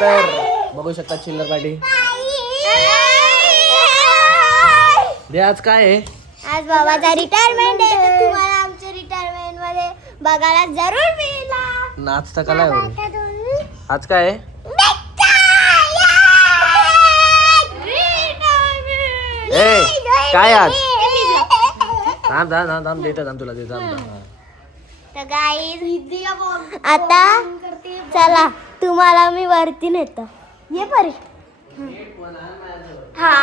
तर बघू शकता चिल्लर पार्टी. आज काय आहे? आज बाबाचा रिटायरमेंट आहे, तर तुम्हाला आमच्या रिटायरमेंट मध्ये बघायला जरूर मिळेल. नाचता कला आज काय आहे? ए काय आज? थांब थांब थांब देतो थांब तुला देतो. तर गाईज आता चला तुम्हाला मी वरती नेतो. ये परी. हा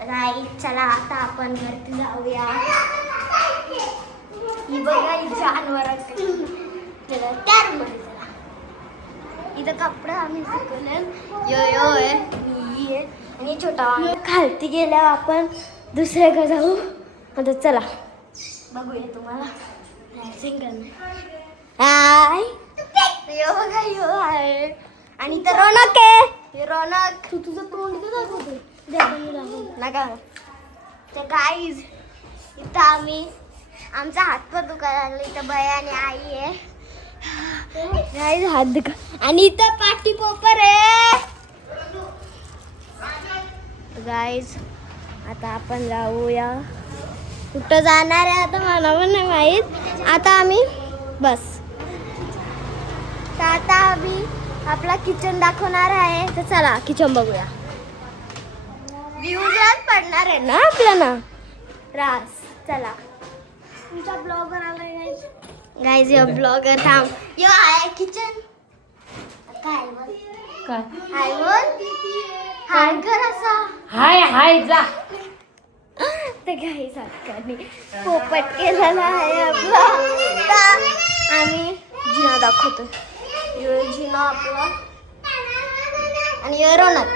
गाईज चला आता आपण वरती जाऊया. ही बघा ही जानवर चला त्या रूममध्ये चला. इथं कपडे आम्ही सुकवले. यो यो आहे मी आहे आणि छोटा खालती गेल्यावर आपण दुसऱ्याकडे जाऊ. आता चला बघूया तुम्हाला हाय. यो बघा यो आहे आणि तर रौनक आहे. रौनक तू तुझं तोंड नका. तर गाईज इथं आम्ही आमचा हातपाय दुखायला लागला. इथं बया आणि आई आहे. गाईज हात दुखा आणि इथं पाठी पोपर आहे. गाईज आता आपण जाऊया. कुठं जाणार आहे आता मला पण नाही माहीत. आता आम्ही बस तर आता आम्ही आपला किचन दाखवणार आहे. तर चला किचन बघूया. व्ह्यूज पडणार आहे ना आपल्याला रास. चला तुमचा ब्लॉगर आलाय गाईज. यो ब्लॉगर थांब. यो आहे किचन. काय बोल काय हाय बोल. हाय घर असा हाय हाय जा. तर काही सारखं पोपट केलेला आहे आपला. आम्ही जिना दाखवतो. यो जिना आपला आणि यो रौनक.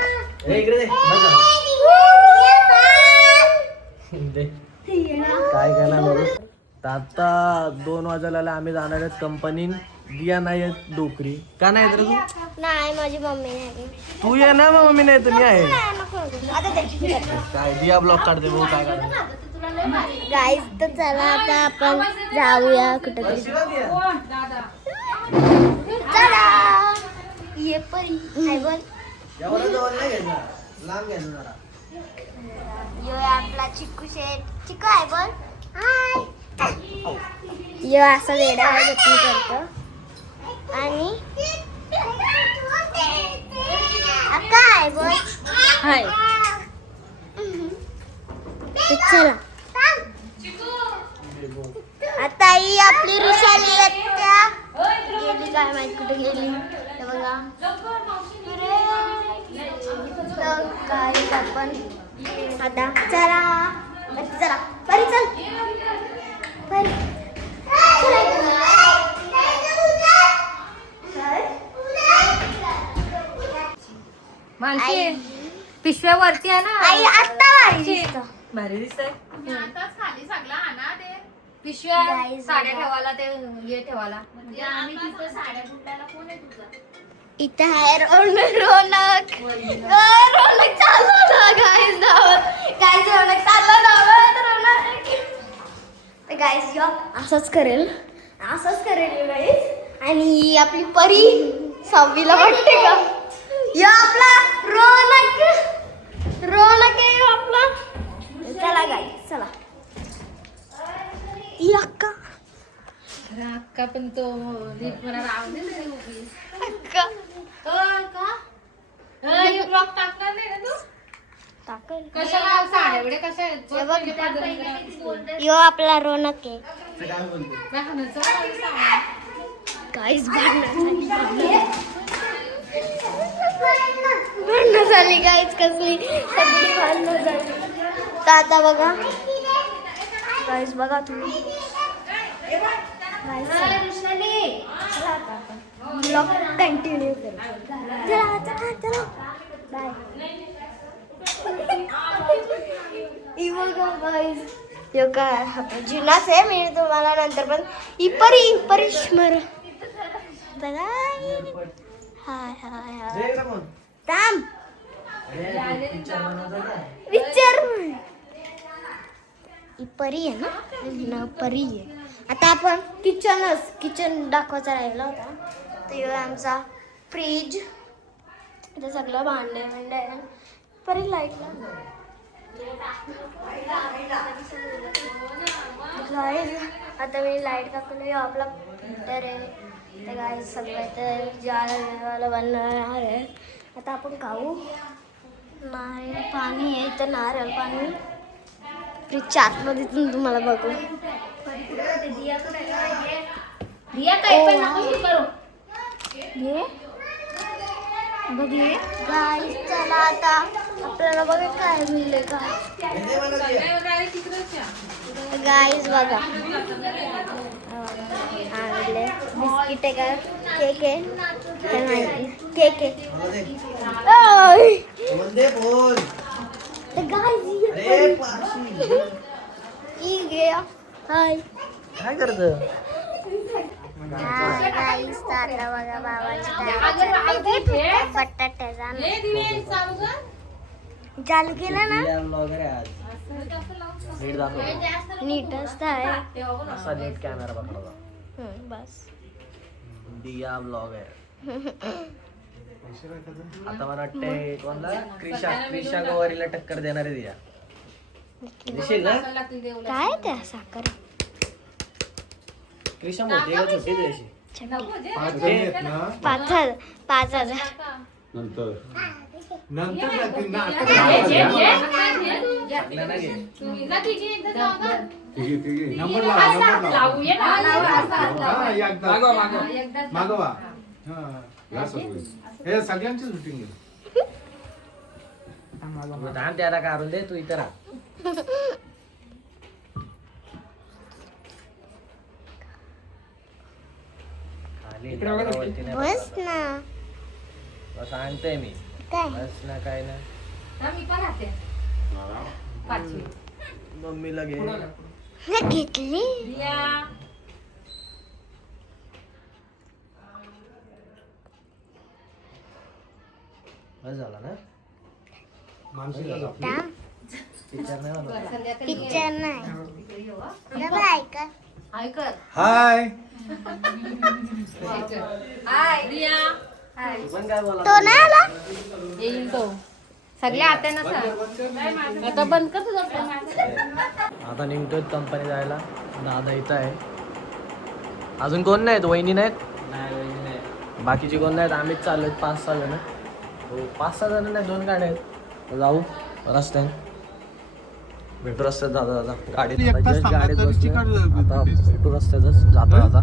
काय करणार बघू. आता 2 वाजायला आम्ही जाणार आहेत कंपनीत. दिया नाही आहेत डोकरी का नाही तर तू नाही माझी मम्मी नाही. तू ये ना मग मम्मी नाही तर मी आहे. आता त्याची काय दिया ब्लॉग काढते भाऊ काय काढते. गाईज तर चला आता आपण जाऊया कुठेतरी. चला ये परी हाय बोल. यो आपला चिक्कू शेट. चिक्कू हाय बोल. हाय. यो असं वेडा आहे गप्पी करतो आणि अक्का हाय बोल. हाय. चला आता ही आपली ऋषाली आत्या गेली काय माहित कुठे गेली. हे बघा काय आपण आता चला चला परी चल परी मानसी पिशव्या वरती आहे ना. आई आत्ता भारी दिसतं. भारी दिसतंय. आताच खाली सगळा आणा ते पिशव्या Guys, साड्या बघा. ठेवायला ते हे ठेवायला. म्हणजे आम्ही तिथं साड्या कुठायला कोण आहे तुझा. इथं आहे रौनक. रौनक चालला ना गाईज धावत. गाईज रौनक चालला धावत. रौनक गाईज असंच करेल गाईज. आणि ही आपली परी 6वीला वाटते का. या आपला रौनक आहे आपला. चला गाईज चला. ही अक्का अक्का पण तो मला राव दे ना उभी. अक्का का ब्लॉग टाकणार नाही ना तू. टाकल. कशाला साड्या एवढ्या कशा हे बघ, यो आपला रौनक आहे. गाईज भांडणं झाली गाईज कसली सगळी भांडणं झाली. तर आता बघा गाईज बघा तुम्ही ब्लॉग कंटिन्यू करू. चला बाय. बघा गाईज यो काय जुनाच आहे. मी तुम्हाला नंतर पण ही परिश्मर बघा. हाय हाय हाय थांब विचार. ही परी आहे ना परी आहे आता आपण किचन दाखवायचा राहिला होता. तर ह्यो आमचा फ्रीज, इथे सगळं भांडे आहे. परत लाईटला आता मी लाईट दाखवली. आपला फिल्टर आहे. तर काय सगळं तर जायला बनणार आहे. आता आपण खाऊ. नारळ पाणी आहे, तर नारळ पाणी फ्रीजच्या आतमध्ये तुम्हाला बघू. गाईस चला आता आपल्याला बघा काय मिळले का. गाईस बघा आणले बिस्किट आहे का, केक आहे केक आहे. हाय काय करत आता बघा बाबाची बटाट्याचा चालू केला ना. नीट दाखव. नीटच आहे. असा नीट कॅमेरा पकडायचा. बस दिया ब्लॉग आहे. आता मला वाटतंय कोणला क्रिशा गवारीला टक्कर देणारे दिया दिसेल ना. काय त्या साखर क्रिशा मोठी आहे का छोटी आहे अशी? 5,000 नंतर चांगलं नाही घे. नंबर मागवा. हे सगळ्यांची शूटिंग आहे. धान त्याला काढून दे, तू इथं राहा. खाली वरती नाही बस बसवा. ना. सांगतोय मी. काय बस ना काय ना. मम्मीला घे. घेतली. बस झाला ना. आता पिक्चर नाही बनवला. पिक्चर नाही ऐका. हाय तू पण काय बोला. तो नाही आला. येईल तो. सगळ्या आता ना आता बंद कर तुझा फोन. आता निघतोय कंपनी जायला. दादा इथं आहे. अजून कोण नाहीत? वहिनी नाहीत? बाकीची कोण नाहीत? आम्हीच चाललोय 5-6 जण. 5-6 जण नाही, 2 गाड्या आहेत. तर जाऊ रस्त्याने. भेटू रस्त्यात जाता गाडीत गाडीत बसलो. आता भेटू रस्त्यातच जाता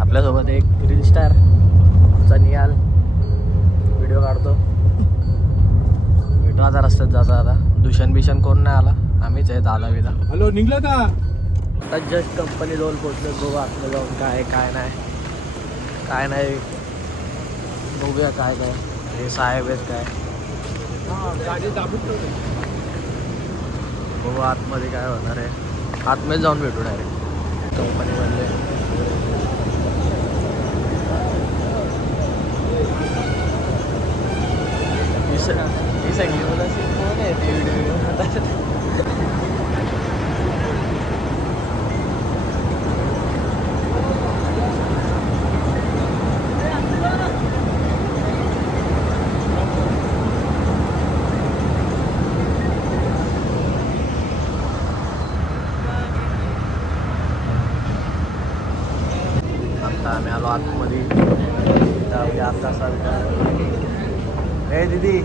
आपल्यासोबत एक रील स्टार आमचा निहाल व्हिडिओ काढतो. भेटू आता रस्त्यात जाता दूषण कोण नाही आला. आम्हीच आहे दादा विदा. हॅलो निघला का? आता जस्ट कंपनी जवळ पोहोचलो. बघू आतमध्ये जाऊन काय नाही बघूया काय हे साहेब आहेत काय. गाडी दाबून बघू आतमध्ये काय होणार आहे. आतमध्ये जाऊन भेटू डायरेक्ट कंपनीमधले. ही सगळी मुलं कोण आहे ती व्हिडिओ. आता आम्ही आलो आतमध्ये. आता हे दीदी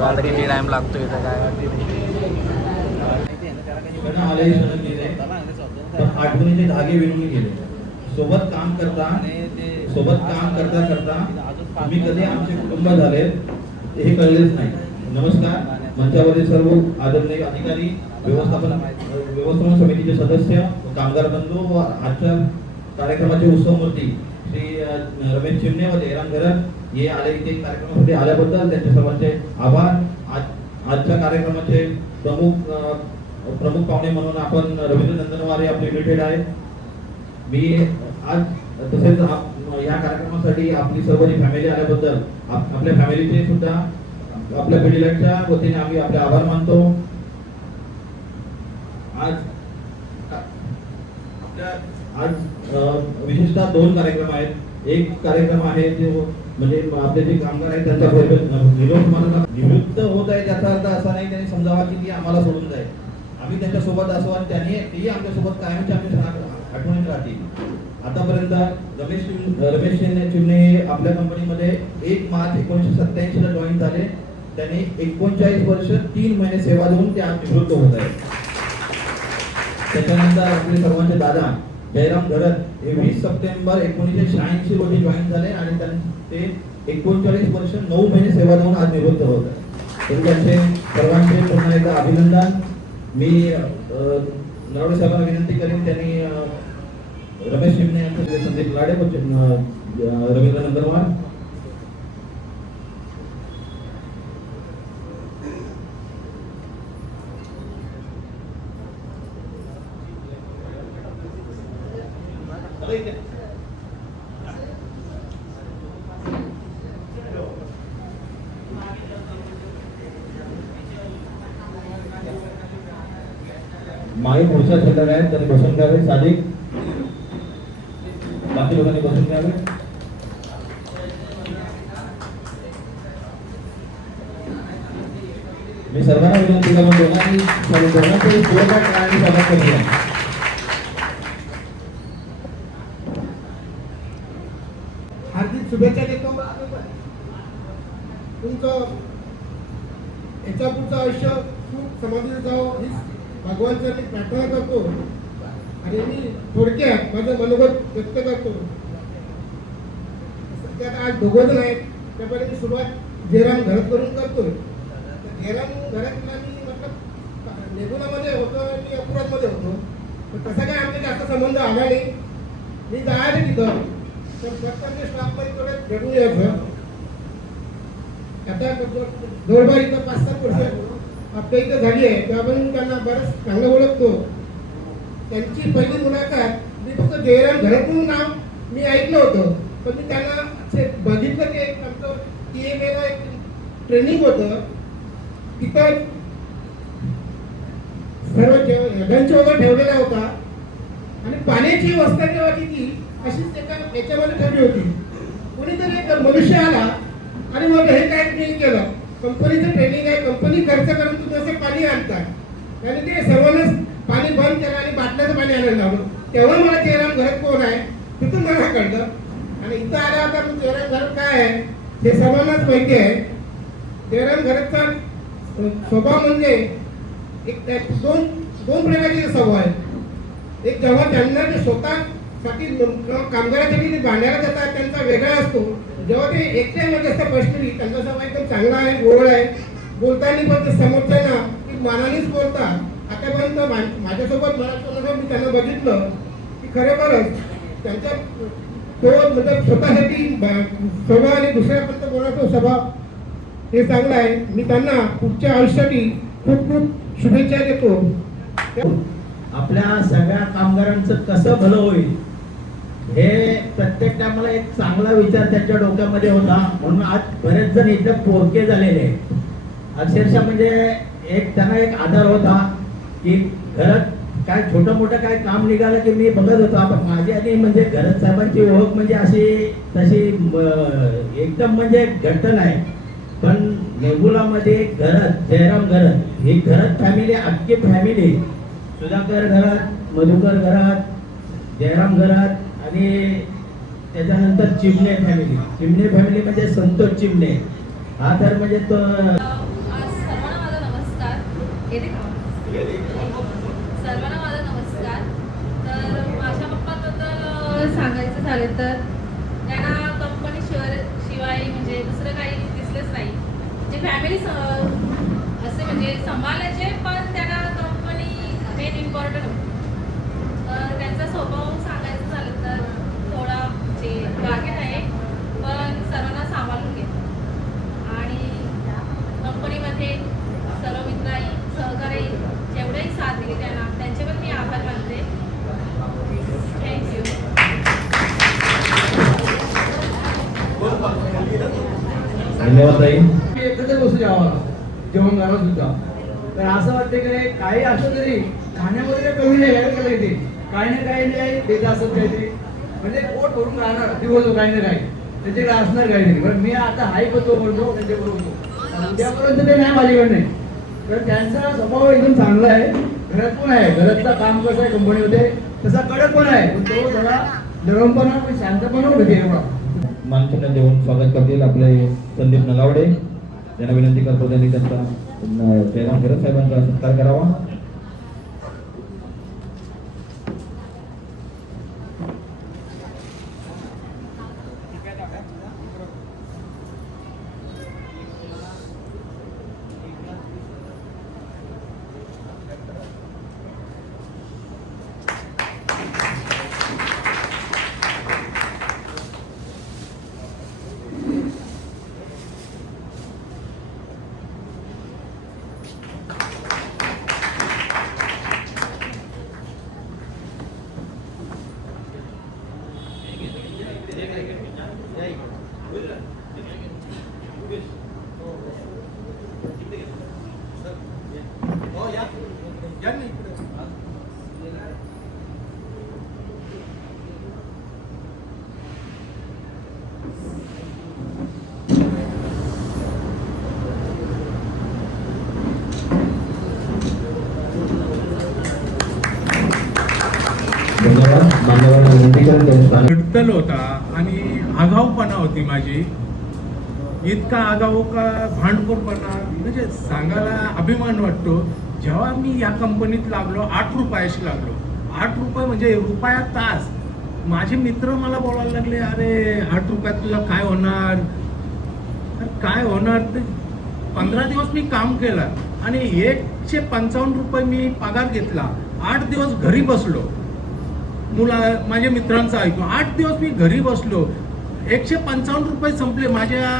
आता किती टाइम लागतो इथं काय आठवणीचे धागे विणून गेले. सोबत काम करता करता आम्ही कधी आमचे कुटुंब झाले हे कळलेच नाही. नमस्कार. मंचावरील सर्व आदरणीय अधिकारी, व्यवस्थापन समितीचे सदस्य, कामगार बंधू व आजच्या कार्यक्रमाचे उत्सवमूर्ती श्री रमेश चिमणे व जयराम घरत हे आले. इथे कार्यक्रमासाठी आल्याबद्दल त्यांचे सर्वांचे आभार. आजच्या कार्यक्रमाचे प्रमुख पाहुणे म्हणून आपण रवींद्र नंदनवारे आपले लिमिटेड आहे. मी आज तसेच या कार्यक्रमासाठी आपली सर्व फॅमिली आल्याबद्दल आपल्या फॅमिलीचे सुद्धा आपल्या पिढीलाच्या वतीने आम्ही आपले आभार मानतो. आज विशेषतः 2 कार्यक्रम आहेत. एक कार्यक्रम आहे जो म्हणजे आपले जे कामगार आहेत त्यांचा निवृत्त होत आहे, त्याचा अर्थ असा नाही त्यांनी समजावा की ती आम्हाला सोडून जाईल. आम्ही त्यांच्यासोबत असू आणि तेही आमच्यासोबत कायमच्या आमच्या आठवणीत राहतील. आतापर्यंत रमेश चिमणे हे आपल्या कंपनीमध्ये 1 मार्च 1987 ला जॉईन झाले. त्यांनी 39 वर्ष 3 महिने सेवा देऊन ते आज निवृत्त होत आहेत. त्याच्यानंतर आपले सर्वांचे दादा जयराम घरत हे 20 सप्टेंबर 1986 रोजी जॉईन झाले आणि ते 39 वर्ष 9 महिने सेवा देऊन आज निवृत्त होत आहेत. त्यांचे सर्वांचे पुन्हा एकदा अभिनंदन. मी नरवडे साहेबांना विनंती करेन त्यांनी रमेश चिमणे यांचे संदीप लाडे रवींद्र नंदनवार मागे पुढच्या शिल्लक आहेत त्यांनी बसून घ्यावे. साधिक बाकी लोकांनी बसून घ्यावे. मी सर्वांना विनंती करून दोघांनी स्वागत करूया. हार्दिक शुभेच्छा देतो. तुमचं याच्या पुढचं आयुष्य खूप समाधानी जावं हीच भगवानची प्रार्थना करतो. आणि मी थोडक्यात माझं मनोगत व्यक्त करतो. सध्या आज दोघं जण आहेत, त्यामुळे मी सुरुवात जयराम घरात करून करतो. जयराम घरातला मी मतलब नेगुलामध्ये होतो आणि मी अपुरातमध्ये होतो, पण तसा काय आमच्या जास्त संबंध आला नाही. मी जायचं तिथं तर प्रत्येक स्टाफमध्ये थोडं भेटून यायचं. आता जवळपास इथं 5-7 वर्ष आपल्या इथं झाली आहे, त्यामुळे मी त्यांना बरंच चांगलं ओळखतो. त्यांची पहिली मुलाखत मी फक्त जयराम घरातून नाव मी ऐकलं होतं, पण मी त्यांना बघितलं की एक आमचं TMA एक ट्रेनिंग होतं. तिथं सर्व लंच वगैरे ठेवलेला होता आणि पाण्याची व्यवस्था जेव्हा किती अशीच याच्यामध्ये ठेवली होती. कोणीतरी एक मनुष्य आला आणि मग हे काय ट्रेनिंग केलं, कंपनीचं ट्रेनिंग आहे, कंपनी खर्च करून तुम्ही असं पाणी आणतात आणि ते सर्वांनाच पाणी बंद केलं आणि बाटल्याचं पाणी आणायला लावलं. तेव्हा मला जयराम घरात कोण आहे तिथून मला कळलं. आणि इथं आल्या होता मी जयराम घरात काय आहे हे सर्वांनाच माहिती आहे. जयराम घरातचा स्वभाव म्हणजे एक दोन प्रकारचे स्वभाव आहे. एक जेव्हा त्यांना ते स्वतःसाठी कामगारासाठी ते भांडायला जातात त्यांचा वेगळा असतो. जेव्हा ते एकट्यामध्ये असतात पर्सनली त्यांचा स्वभाव एकदम चांगला आहे, गोड आहे. बोलताना पण ते समोरच्यांना मानानेच बोलतात. आतापर्यंत माझ्यासोबत मी त्यांना बघितलं की खरोखरच त्यांच्या तो म्हणजे स्वतःसाठी स्वभाव आणि दुसऱ्यापर्यंत बोलण्याचा स्वभाव हे चांगलं आहे. मी त्यांना पुढच्या आयुष्यासाठी खूप खूप शुभेच्छा देतो. आपल्या सगळ्या कामगारांचं कसं भलं होईल हे प्रत्येक टायमाला एक चांगला विचार त्यांच्या डोक्यामध्ये होता. म्हणून आज बरेच जण इथे पोरके झालेले अक्षरशः म्हणजे त्यांना एक आधार होता की घरात काय छोटं मोठं काय काम निघालं की मी बघत होतो. आपण माझी आधी म्हणजे घरात साहेबांची ओळख म्हणजे अशी तशी एकदम म्हणजे घट्ट नाही, पण नेबुलामध्ये घरात जयराम घरात ही घरात फॅमिली अख्खी फॅमिली सुधाकर घरात, मधुकर घरात, जयराम घरात आणि त्याच्यानंतर चिमणे फॅमिली म्हणजे संतोष चिमणे हा तर म्हणजे तो. सर्वांना माझा नमस्कार. सर्वांना माझा नमस्कार. तर माझ्या पप्पांबद्दल सांगायचं झालं तर त्यांना कंपनी शिवाय म्हणजे दुसरं काही दिसलंच नाही. जे फॅमिली असे म्हणजे सांभाळायचे, पण त्यांना कंपनी मेन इम्पॉर्टंट होती. तर त्यांचा स्वभाव सांगायचं झालं तर थोडा म्हणजे रागीट आहे, पण सर्वांना सांभाळून घेतो आणि कंपनीमध्ये सर्व मित्रही सहकारी जेवढेही साथ दिली त्यांना त्यांचे पण मी आभार मानते. थँक्यू. धन्यवाद ताई. आम्ही एकत्र बसू जेवण घरात सुद्धा. तर असं वाटतं की नाही काही असं तरी खाण्यामध्ये काही कमी नाही आहे का ते काही ना काही देत असत काहीतरी म्हणजे पोट भरून राहणार दिवस काही ना काही त्याच्याकडे असणार काहीतरी. पण मी आता हाय बघतो बोलतो त्यांच्याबरोबर उद्यापर्यंत ते नाही माझ्याकडे नाही. तर त्यांचा स्वभाव एकदम चांगला आहे. घरात पण आहे घरातलं काम कसं आहे कंपनीमध्ये तसा कडक पण आहे पण तो जरा नरमपणा पण शांतपणा होते एवढा. मानचिन्ह देऊन स्वागत करतील आपले संदीप नलावडे. त्यांना विनंती करतो त्यांनी त्यांचा जयराम घरत साहेबांचा सत्कार करावा. धन्यवाद. मान्यवरांना विनंती करून त्यांनी स्थानिक अडचण होता आणि आगाऊपणा होती माझी. इतका आगाऊ का भांडखोरपणा म्हणजे सांगायला अभिमान वाटतो. जेव्हा मी या कंपनीत लागलो 8 रुपयाशी लागलो. 8 रुपये म्हणजे रुपया तास. माझे मित्र मला बोलायला लागले अरे 8 रुपयात तुला काय होणार काय होणार. 15 दिवस मी काम केलं आणि 155 रुपये मी पगार घेतला. 8 दिवस घरी बसलो माझ्या मित्रांचं ऐकून. 8 दिवस मी घरी बसलो. 155 रुपये संपले. माझ्या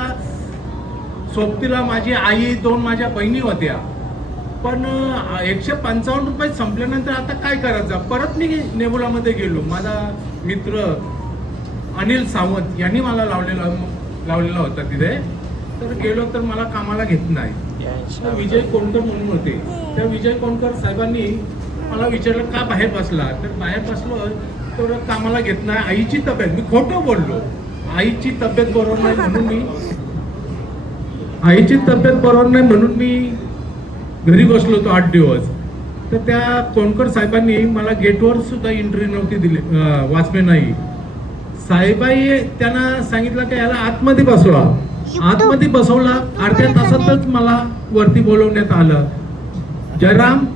सोबतीला माझी आई 2 माझ्या बहिणी होत्या. पण 155 रुपये संपल्यानंतर आता काय करायचं. परत मी नेबुलामध्ये गेलो. माझा मित्र अनिल सावंत यांनी मला लावलेला होता तिथे. तर गेलो तर मला कामाला घेत नाही. तर विजय कोणकर म्हणून होते. त्या विजय कोणकर साहेबांनी मला विचारलं का बाहेर बसला. तर बाहेर बसलो तर कामाला घेत नाही. आईची तब्येत मी खोटं बोललो. आईची तब्येत बरोबर नाही म्हणून मी घरी बसलो होतो 8 दिवस. तर त्या कोणकर साहेबांनी मला गेटवर सुद्धा एंट्री नव्हती दिली. वॉचमॅनही साहेबाई त्यांना सांगितलं की याला आतमध्ये बसवा. आतमध्ये बसवला. अर्ध्या तासातच मला वरती बोलवण्यात आलं. जयराम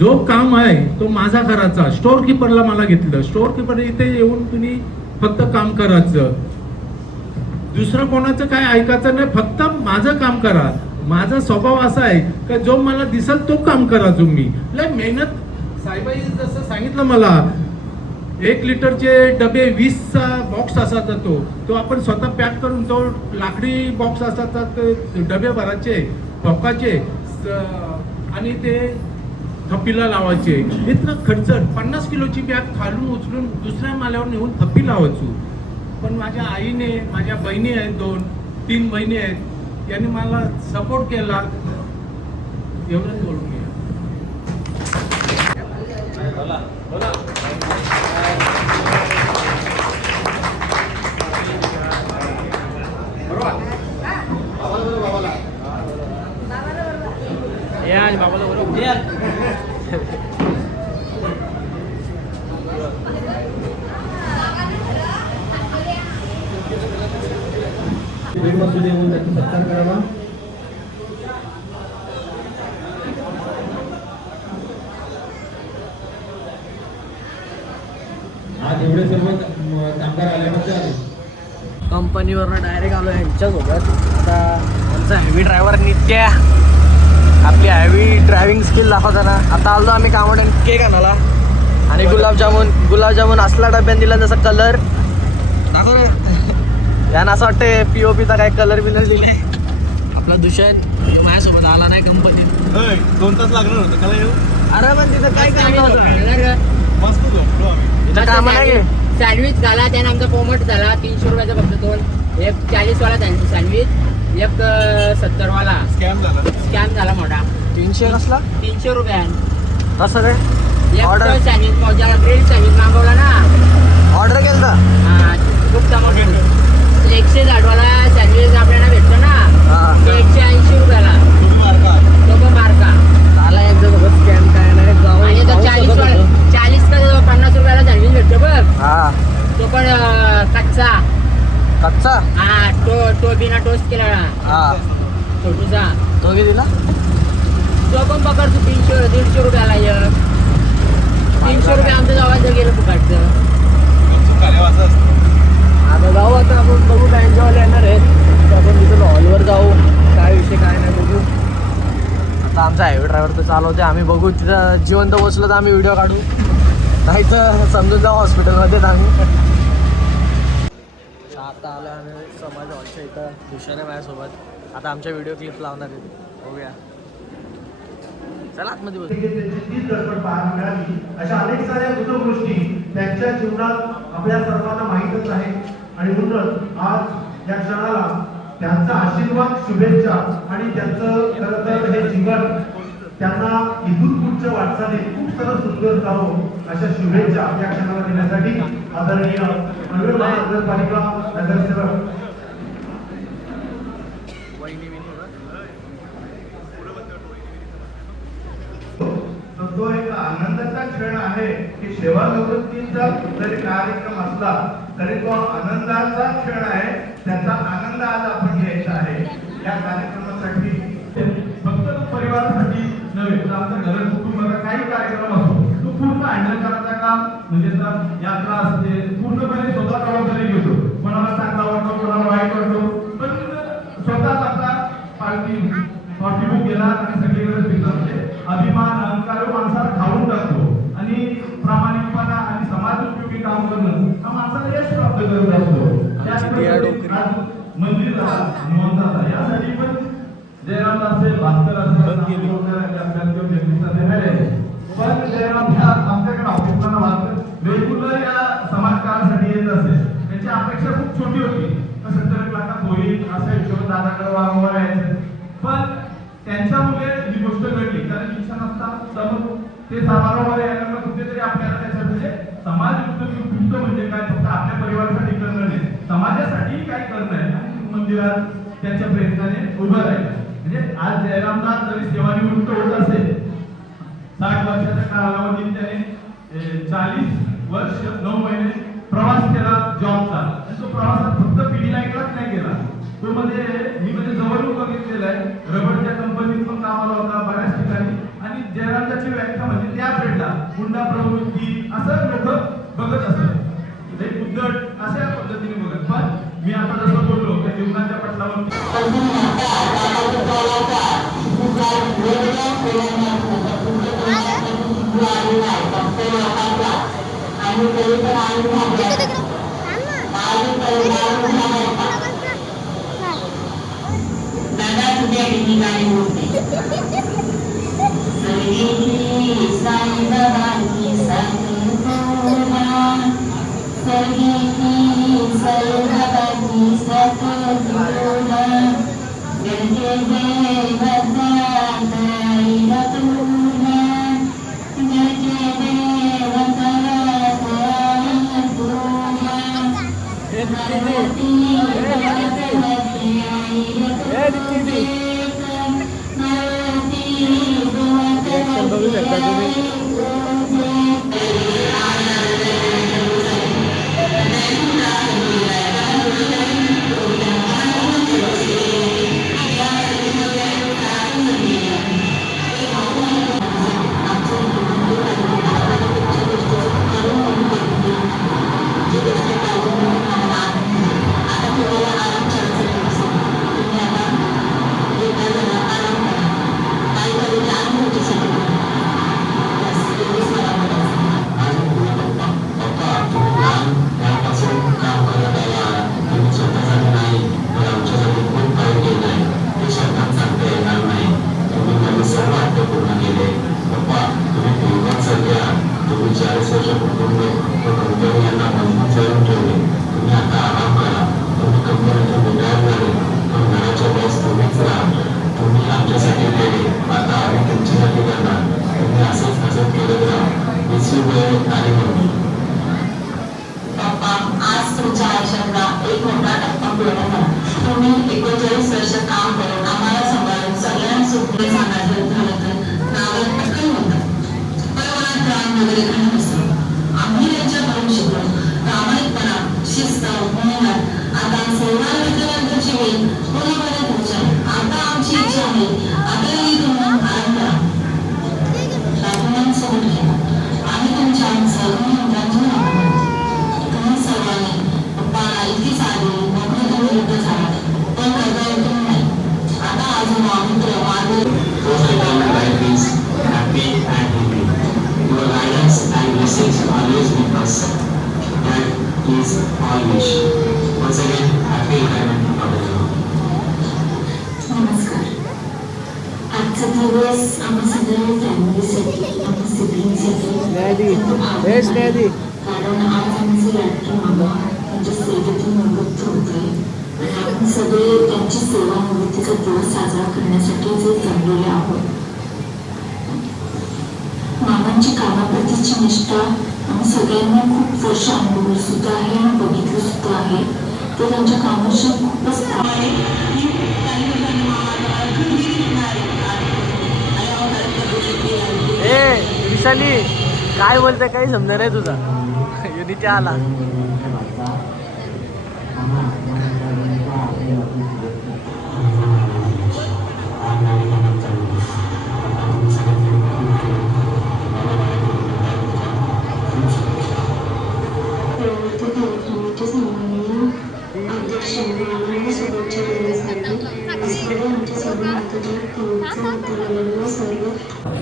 जो काम आहे तो माझा करायचा. स्टोअर किपरला मला घेतलं. स्टोअर किपर इथे येऊन तुम्ही फक्त काम करायचं. दुसरं कोणाचं काय ऐकायचं नाही. फक्त माझं काम करा. माझा स्वभाव असा आहे की जो मला दिसेल तो काम करा तुम्ही. लय मेहनत. साहेबाई जसं सांगितलं मला 1 लिटरचे डबे 20चा बॉक्स असायचा तो आपण स्वतः पॅक करून तो लाकडी बॉक्स असायचा. डबे भरायचे पक्काचे आणि ते थप्पीला लावायचे. इतकं खर्च. 50 किलोची बॅग खालून उचलून दुसऱ्या माल्यावर नेऊन थप्पी लावायचो. पण माझ्या आईने माझ्या बहिणी आहेत 2-3 बहिणी आहेत यांनी मला सपोर्ट केला. एवढंच बोलून घ्या. बाबाला बरोबर भेटवस्तू देऊन त्याचा सत्कार करावा. आज एवढे सर्व कामगार आल्यानंतर आले. कंपनीवरनं डायरेक्ट आलो ह्यांच्यासोबत. आता आमचा हेवी ड्रायव्हर नित्या आपली हेवी ड्रायव्हिंग स्किल दाखवताना. आता आलो आम्ही कामोड केक आणायला आणि गुलाबजामुन असला डब्यान दिला जसा कलर दाखव रे. यानं असं वाटतंय POPचा काय कलर बिलर दिले. आपला दुष्यंत माझ्यासोबत आला नाही कंपनीत. 2 तास लागणार होतं. अरे पण तिथं काय काम नव्हतं. मस्त झोपलो आम्ही. तिथं काम नाही. सँडविच झाला, त्याने आमचा पोमट झाला 300 रुपयाचा फक्त दोन. एक 40वाला सँडविच, एक 70वाला स्कॅम झाला मोठा. 300 कसला? 300 रुपया. कसं काय? एक ऑर्डर सँडविच ज्याला ग्रिल सँडविच मागवला ना, ऑर्डर केलं का? हा, खूप टमाटर. 160वाला सँडविच आपल्याला भेटतो ना, हां तो 180 रुपयाला. तो पण मार्का. झाला एकदा बघ स्कॅम काय नाही जाऊ. आणि तो 40 का 50 रुपयाला सँडविच भेटतो बघ. हा तो पण कच्चा. कच्चा. हा, तो बिना टोस्ट केला हा छोटूचा. तो कितीला? तो पण पकड तू 150 रुपयाला. 300 रुपये आमचं गावाचं गेलं फुकाटचं. आता जाऊ, आता आपण बघू बँकवाले येणार आहेत तर आपण तिथं हॉलवर जाऊ, काय विषय काय नाही बघू. आता आमचा हायवे ड्रायव्हर तर चालवते, आम्ही बघू तिथं जिवंत बसलो तर आम्ही व्हिडिओ काढू, नाही तर समजून जाऊ हॉस्पिटलमध्ये आम्ही. आता आलो आम्ही समाज हॉलच्या इथं, दुसऱ्या माझ्यासोबत आता आमच्या व्हिडिओ क्लिप लावणार आहे, बघूया. चला आतमध्ये बस. तीच धडपड पाहायला मिळाली. अशा अनेक साऱ्या गोष्टी त्यांच्या जीवनात आपल्या सर्वांना माहीतच आहे. आणि म्हणूनच आज या क्षणाला त्यांचा आशीर्वाद, शुभेच्छा आणि त्यांचं खरं तर हे जीवन त्यांना इथून पुढच्या वाटचालीत खूप सारं सुंदर जावं अशा शुभेच्छा या क्षणाला देण्यासाठी आदरणीय नगर महानगरपालिका नगरसेवक तो एक आनंदाचा क्षण आहे की सेवानिवृत्तीचा जरी कार्यक्रम असला तरी तो आनंदाचा क्षण आहे. त्याचा आनंद आज आपण घ्यायचा आहे. या कार्यक्रमासाठी फक्त परिवारासाठी नव्हे तर आमच्या घर कुटुंबाचा काही कार्यक्रम असो तो पूर्ण हँडल करायचा काम म्हणजे तर यात्रा असते पूर्णपणे स्वतः जबाबदारी घेतो. कोणाला चांगला वाटतो, कोणाला वाईट वाटतो, पण स्वतःच आपला पार्टी बुक घेणार आणि सगळीकडे फिरणार. म्हणजे अभिमान, अहंकार माणसाला खाऊन टाकतो आणि प्रामाणिकपणा आणि समाज उपयोगी काम करणं हा माणसाला यश प्राप्त करत असतो. मंदिर नोंद झाला यासाठी पण जयराम असेल, भास्कर असेल, पण जयराम ह्या आमच्याकडे ऑफिसला भास्कर रेग्युलर या समाजकारासाठी येत असेल. त्यांची अपेक्षा खूप छोटी होती, 70 लाखात होईल असं हिशोब दादाकडे वारंवार यायचं. पण त्यांच्यामुळे ही गोष्ट घडली, कारण शिक्षण असताना ते समारोहामध्ये यायला कुठेतरी आपल्याला त्याच्या म्हणजे समाज उपयुक्त म्हणजे काय, फक्त आपल्या परिवारासाठी करणं नाही, समाजासाठी काय करणं आहे. आणि मंदिरात त्यांच्या प्रयत्नाने उभं राहिलं. म्हणजे आज जयरामनाथ जरी सेवानिवृत्त होत असेल, 60 वर्षाच्या कालावधीत त्याने 40 वर्ष 9 महिने प्रवास केला जॉबचा. आणि तो प्रवासात फक्त पिढीला एकलाच नाही केला, तो मध्ये मी म्हणजे जवळून बघितलेला आहे. रबरच्या कंपनीत पण कामाला होता बऱ्याच ठिकाणी. आणि जयरामची व्याख्या म्हणजे त्या पिढीला गुंडा प्रवृत्ती असं लोक बघत असत, एक उद्धट अशा पद्धतीने बघत. पण मी आता जसं बोललो त्या जीवनाच्या पटलावरती बघू शकता तुम्ही. तुम्ही 39 वर्ष काम करून आम्हाला सांभाळून सगळ्यांसोबत सांगायचं झालं तर नावात टक्कल होतं. परवाना काम वगैरे काही नसतं. आम्ही त्यांच्याकडून शिकलो प्रामाणिकपणा, शिस्त, मेहनत. आता सेवा घेतल्यानंतरची वेळ कोणाकडे तुमच्या. आता आमची इच्छा आहे आताही तुम्ही आराम करा. डॉक्युमेंटसोबत घ्या आणि तुमच्या सहकारी मित्रांची नावं. तुम्ही सर्वांनी पप्पाला इतकी साधी नोकरी देऊन युद्ध झाला पण कर्तव्यातून नाही. आता आजोबा मित्र मार्ग happy and happy. Your guidance and blessings always with us. That is all wish. Once again, happy retirement, Father. नमस्कार. आजचा दिवस आम्हा सगळ्या फॅमिलीसाठी आम्हा सिबलिंगसाठी कारण आज आमचे लाडके मामा त्यांच्या सेवेतून निवृत्त होत आहे आणि आपण सगळे त्यांची सेवानिवृत्तीचा दिवस साजरा करण्यासाठी जे जमलेले आहोत. मामांची कामाप्रतीची निष्ठा आम्ही सगळ्यांनी खूप वर्ष अनुभवली सुद्धा आहे आणि बघितलं सुद्धा आहे. ते त्यांच्या कामाशी खूपच ए विशाली काय बोलते काही समजणार आहे तुझा युनिच्या आला.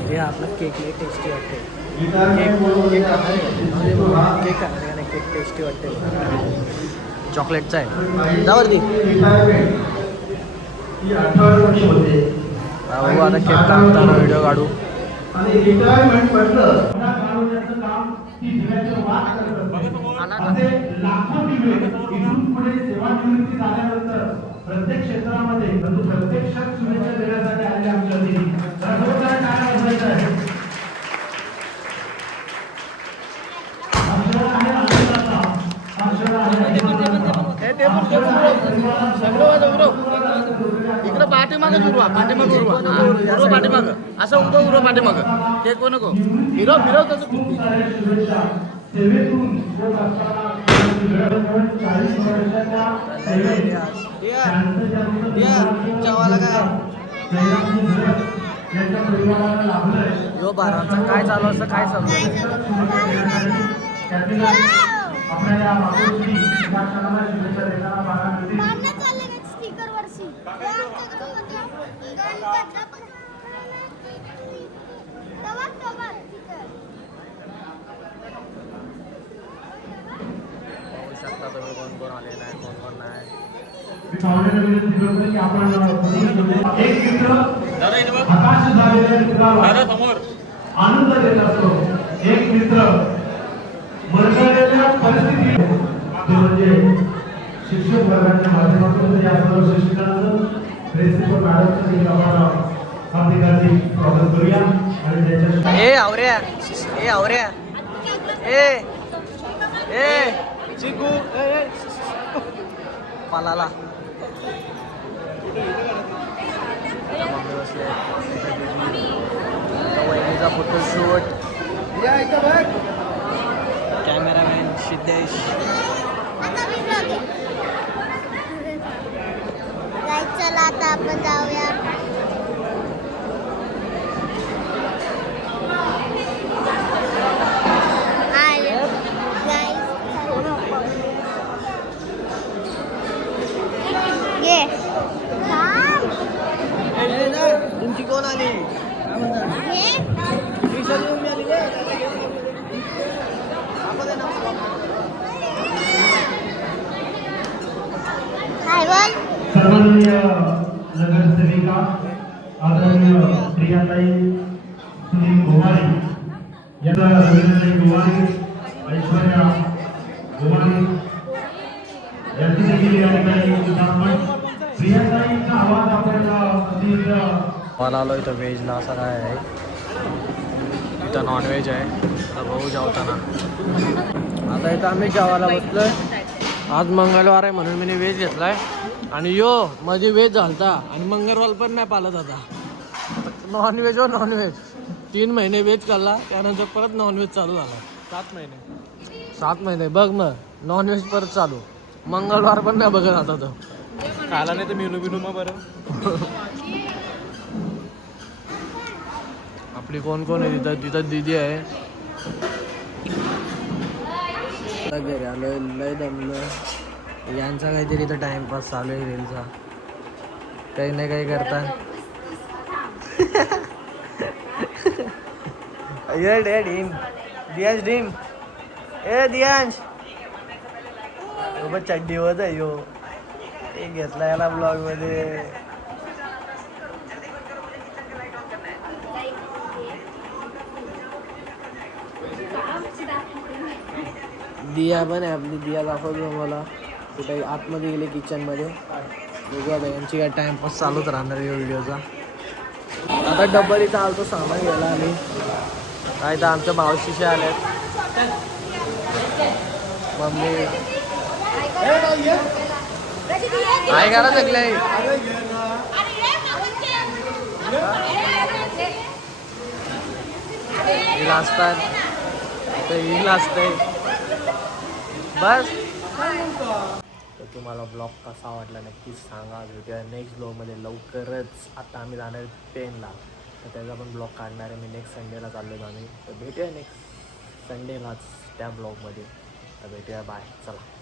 हे आपला केक लई टेस्टी वाटते. केक टेस्टी वाटते. चॉकलेटचा आहे त्यावरती बघू आता केक काढताना व्हिडिओ काढू. प्रत्येक क्षेत्रामध्ये प्रत्यक्षात शुभेच्छा देण्यासाठी आले आमच्या घरी. इकडं पाठीमागं उरवा पाठीमागं असं उभं पाठीमागं केक कोण नको फिरव तसं. सेवेतून यो बारांचा काय चालू असं काय चालू शकता तुम्ही कोण कोण आलेला आहे कोण कोण नाही. एक मित्र हताश झालेल्या मित्राला आनंद देत असतो. एक मित्र मरणाऱ्याच्या परिस्थितीत म्हणजे शिक्षक वर्गाच्या माध्यमातून या सर्व शिक्षकांचं प्रिन्सिपल मॅडमचं देखील आपण हार्दिक स्वागत करूया आणि त्याच्या ए आवऱ्या ए चिकू पालाला वहिनीचा फोटोशूट. कॅमेरामॅन सिद्धेश. चला आता आपण जाऊया. तुमची कोण आली सन्माननीय नगरसेविका आदरणीय प्रियाताई सुनील गोवारी यांना रवींद्रताई गोवारी ऐश्वर्या गोवारी यांची देखील या ठिकाणी प्रियाताईचा आवाज आपल्याला मला आलो इथं व्हेजला असा काय आहे इथं नॉनव्हेज आहे. आता भाऊ जेवताना आता इथं आम्ही जेवायला बसलोय. आज मंगळवार आहे म्हणून मी व्हेज घेतलाय आणि यो माझी व्हेज झालता आणि मंगळवार पण नाही पालत आता. नॉनव्हेज व नॉनव्हेज 3 महिने व्हेज खाल्ला त्यानंतर परत नॉनव्हेज चालू झाला. 7 महिने बघ मग नॉनव्हेज परत चालू. मंगळवार पण नाही बघत आता तो खाला नाही तर मेनू बिनू मग बरं. आपली कोण कोण आहे तिथं? तिथं दीदी आहे. घरी आलो लय दमलं. यांचा काहीतरी इथं टाइमपास चालू आहे रीलचा. काही नाही काही करता. ये डीम दियांश डीम ए दियांश सोबत चड्डी होत आहे यो. एक घेतला याला ब्लॉग मध्ये. दिया पण आहे आपली. दिया दाखवतो मला कुठे आतमध्ये गेले किचनमध्ये. बघू आता यांची काय टाइमपास चालूच राहणार या व्हिडिओचा. आता डब्बल चालतो सामान घ्यायला आली. काय तर आमच्या मावशीचे आलेत. मम्मी काय करा सगळे असतात ही असते बस. तर तुम्हाला ब्लॉग कसा वाटला नक्कीच सांगा. भेटूया नेक्स्ट ब्लॉगमध्ये लवकरच. आता आम्ही जाणार पेनला तर त्याचा पण ब्लॉग काढणार आहे मी. नेक्स्ट संडेला चाललो आम्ही. तर भेटूया नेक्स्ट संडेलाच त्या ब्लॉगमध्ये. तर भेटूया. बाय. चला.